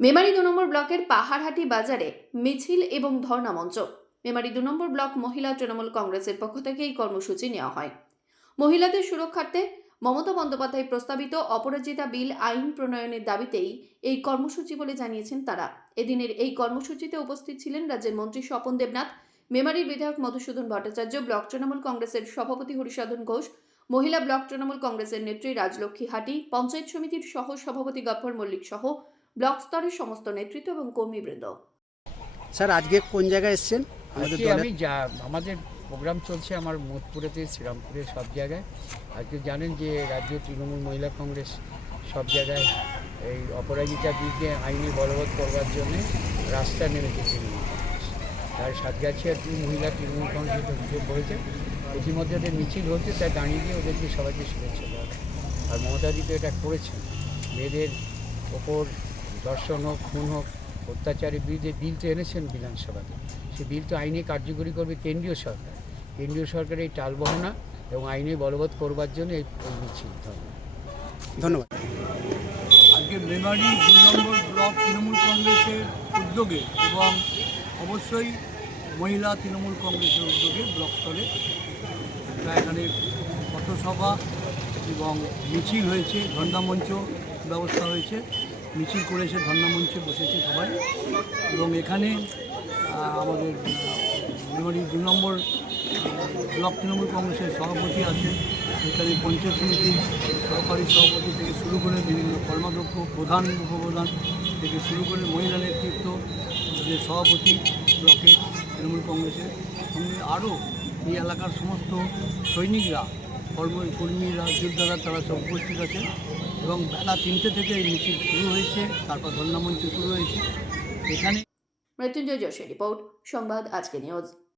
মেমারি দু নম্বর ব্লকের পাহাড়হাটি বাজারে মিছিল এবং ধর্ণা মঞ্চ। মেমারি দু নম্বর ব্লক মহিলা তৃণমূল কংগ্রেসের পক্ষ থেকে এই কর্মসূচি নেওয়া হয়। মহিলাদের সুরক্ষার্থে মমতা বন্দ্যোপাধ্যায় প্রস্তাবিত অপরাজিতা বিল আইন প্রণয়নের দাবিতেই এই কর্মসূচি বলে জানিয়েছেন তারা। এদিনের এই কর্মসূচিতে উপস্থিত ছিলেন রাজ্যের মন্ত্রী স্বপন দেবনাথ, মেমারির বিধায়ক মধুসূদন ভট্টাচার্য, ব্লক তৃণমূল কংগ্রেসের সভাপতি হরিসাধন ঘোষ, মহিলা ব্লক তৃণমূল কংগ্রেসের নেত্রী রাজলক্ষ্মী হাটি, পঞ্চায়েত সমিতির সহ সভাপতি গফর মল্লিক সহ ব্লক স্তরের সমস্ত নেতৃত্ব এবং কর্মীবৃন্দ। স্যার আজকে কোন জায়গায় এসেছেন? আমাদের আমি যা আমাদের প্রোগ্রাম চলছে আমার মোদপুরেতে শ্রীরামপুরে সব জায়গায়। আজকে জানেন যে রাজ্য তৃণমূল মহিলা কংগ্রেস সব জায়গায় এই অপরাজিতা বিলকে আইনি বলবৎ করবার জন্য রাস্তায় নেমেছে তৃণমূল কংগ্রেস। তার সাতগাছিয়ার তিন মহিলা তৃণমূল কংগ্রেস অভিযোগ করেছে ইতিমধ্যে ওদের মিছিল হচ্ছে তাই দাঁড়িয়ে দিয়ে ওদেরকে সবাইকে শুভেচ্ছা দেওয়া। আর মমতাদি তো এটা করেছেন। মেয়েদের ওপর দর্শন হোক খুন হোক অত্যাচারের বিরুদ্ধে বিল তো এনেছেন বিধানসভাতে। সেই বিল তো আইনে কার্যকরী করবে কেন্দ্রীয় সরকার। কেন্দ্রীয় সরকারের এই টালবহনা এবং আইনে বলবৎ করবার জন্য এই মিছিল ধন্যবাদ। আজকে মেমারি দুই নম্বর ব্লক তৃণমূল কংগ্রেসের উদ্যোগে এবং অবশ্যই মহিলা তৃণমূল কংগ্রেসের উদ্যোগে ব্লক স্তরে একটা এখানে পথসভা এবং মিছিল হয়েছে ধর্ণামঞ্চ ব্যবস্থা হয়েছে। মিছিল করে করেছে ধর্ণামঞ্চে বসেছে সবাই। এবং এখানে আমাদের মেমারি দুই নম্বর ব্লক তৃণমূল কংগ্রেসের সভাপতি আছে এখানে পঞ্চায়েত সমিতির সহকারী সভাপতি থেকে শুরু করে বিভিন্ন কর্মাধ্যক্ষ, প্রধান, উপপ্রধান থেকে শুরু করে মহিলা নেতৃত্ব, যে সভাপতি ব্লকের তৃণমূল কংগ্রেসের সঙ্গে আরও এই এলাকার সমস্ত সৈনিকরা কর্ম কর্মীরা যোদ্ধারা, তারা সব উপস্থিত আছেন। এবং বেলা তিনটে থেকে এই মিছিল শুরু হয়েছে, তারপর ধর্ণামঞ্চ শুরু হয়েছে। এখানে মৃত্যুঞ্জয় যোশী রিপোর্ট, সংবাদ আজকে নিউজ।